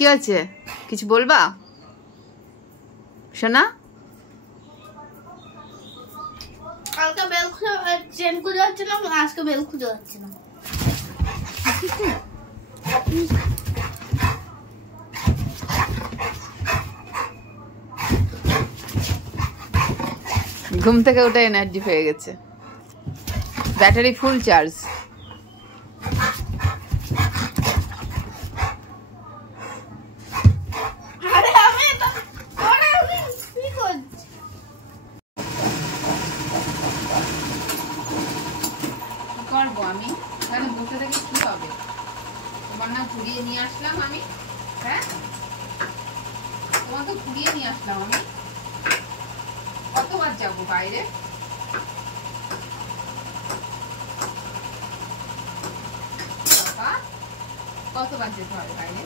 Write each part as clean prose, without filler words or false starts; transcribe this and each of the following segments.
কি আছে? কিছু বলবা সোনা? কালকে বেল খুঁজে চেন খুঁজে হচ্ছে না, আজকে বেল খুঁজে হচ্ছে না। ঘুম থেকে উঠে এনার্জি পেয়ে গেছে, ব্যাটারি ফুল চার্জ। করবো আমি এখানে বসে থেকে কি হবে? তোমার না ঘুরিয়ে নিয়ে আসলাম আমি, হ্যাঁ তোমাকে ঘুরিয়ে নিয়ে আসলাম আমি। কতবার যাবো বাইরে? কতবার যেতে হবে বাইরে?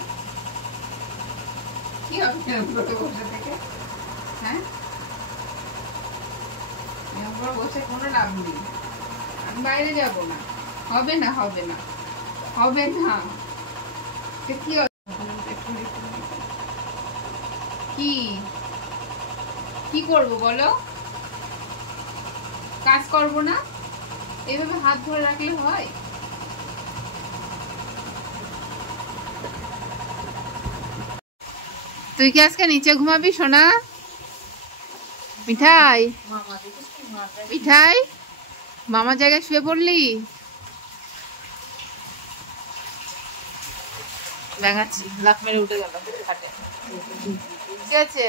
কি হবে বসে থেকে? হ্যাঁ বসে কোনো লাভ নেই, আমি বাইরে যাবো না। হবে না হবে না হবে না। কি কি করবো বলো? কাজ করবো না? এইভাবে হাত ধরে রাখলে হয়? তুই কি আজকে নিচে ঘুমাবি সোনা? মিঠাই মিঠাই মামার জায়গায় শুয়ে পড়লি? ব্যাঙাচ্ছি, লাফ মেরে উঠে গেল খাটে। ঠিক আছে।